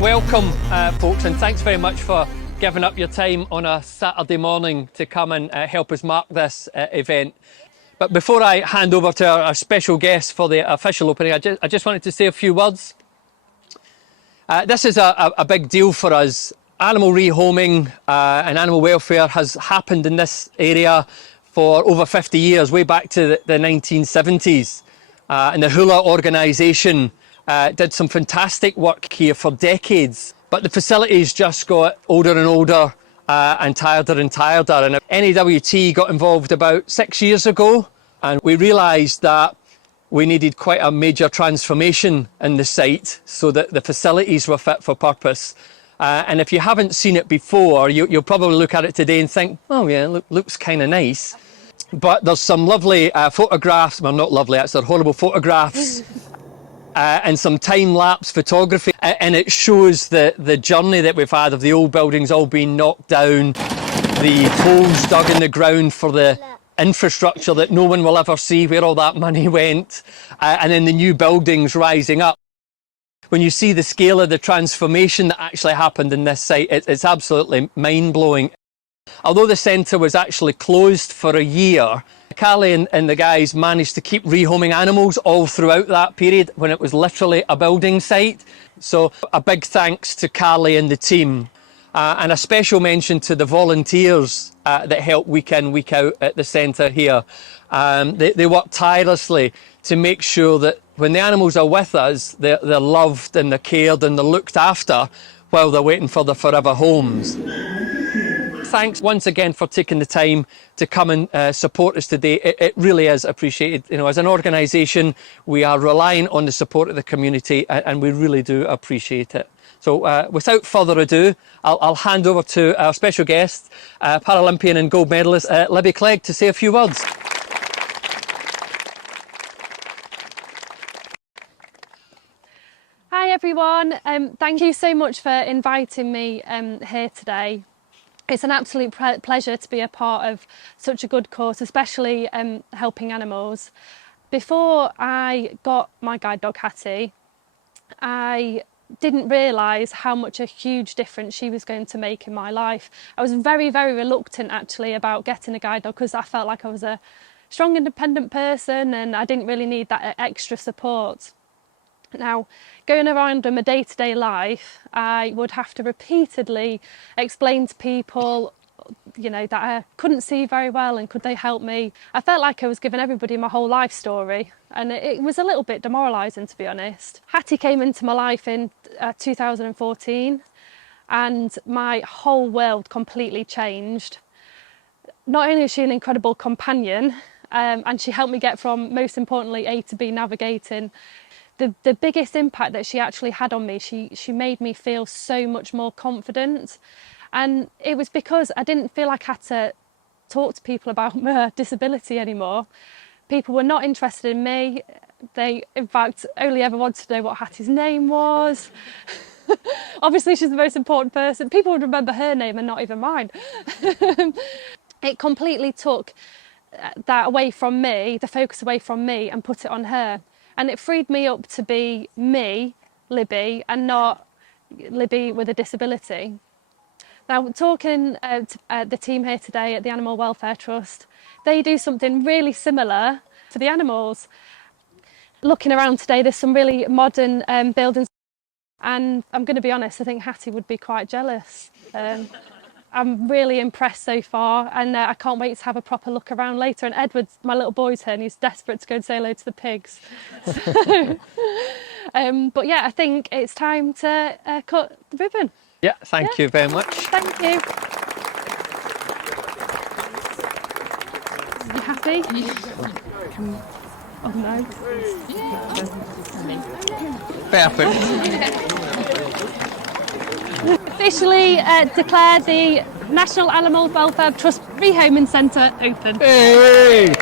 Welcome, folks, and thanks very much for giving up your time on a Saturday morning to come and help us mark this event. But before I hand over to our special guest for the official opening, I just wanted to say a few words. This is a big deal for us. Animal rehoming and animal welfare has happened in this area for over 50 years, way back to the 1970s. And the Hula organisation did some fantastic work here for decades. But the facilities just got older and older and tireder and tireder. And NAWT got involved about 6 years ago, and we realised that we needed quite a major transformation in the site so that the facilities were fit for purpose. And if you haven't seen it before, you'll probably look at it today and think, oh yeah, looks kind of nice. But there's some lovely photographs, well not lovely, they're horrible photographs, and some time-lapse photography. And it shows the journey that we've had of the old buildings all being knocked down, the holes dug in the ground for the infrastructure that no one will ever see where all that money went, and then the new buildings rising up. When you see the scale of the transformation that actually happened in this site, it's absolutely mind-blowing. Although the centre was actually closed for a year, Carly and the guys managed to keep rehoming animals all throughout that period when it was literally a building site. So a big thanks to Carly and the team, and a special mention to the volunteers that help week in, week out at the centre here. They work tirelessly to make sure that when the animals are with us, they're loved and they're cared and they're looked after while they're waiting for their forever homes. Thanks once again for taking the time to come and support us today. It really is appreciated. You know, as an organisation, we are relying on the support of the community, and we really do appreciate it. So without further ado, I'll hand over to our special guest, Paralympian and gold medalist Libby Clegg, to say a few words. Hi everyone, thank you so much for inviting me here today. It's an absolute pleasure to be a part of such a good cause, especially helping animals. Before I got my guide dog Hattie, I didn't realise how much a huge difference she was going to make in my life. I was very, very reluctant actually about getting a guide dog because I felt like I was a strong, independent person and I didn't really need that extra support. Now, going around in my day-to-day life, I would have to repeatedly explain to people, you know, that I couldn't see very well and could they help me. I felt like I was giving everybody my whole life story, and it was a little bit demoralising, to be honest. Hattie came into my life in 2014 and my whole world completely changed. Not only is she an incredible companion, and she helped me get from, most importantly, A to B navigating. The biggest impact that she actually had on me, she made me feel so much more confident. And it was because I didn't feel like I had to talk to people about my disability anymore. People were not interested in me. They, in fact, only ever wanted to know what Hattie's name was. Obviously, she's the most important person. People would remember her name and not even mine. It completely took that away from me, the focus away from me, and put it on her. And it freed me up to be me, Libby, and not Libby with a disability. Now, talking to the team here today at the Animal Welfare Trust, they do something really similar for the animals. Looking around today, there's some really modern buildings, and I'm going to be honest, I think Hattie would be quite jealous. I'm really impressed so far, and I can't wait to have a proper look around later. And Edward's, my little boy's here, and he's desperate to go and say hello to the pigs. But yeah, I think it's time to cut the ribbon. Yeah, thank you very much. Thank you. You happy? Oh no. Perfect. Officially declare the National Animal Welfare Trust Rehoming Centre open. Hey!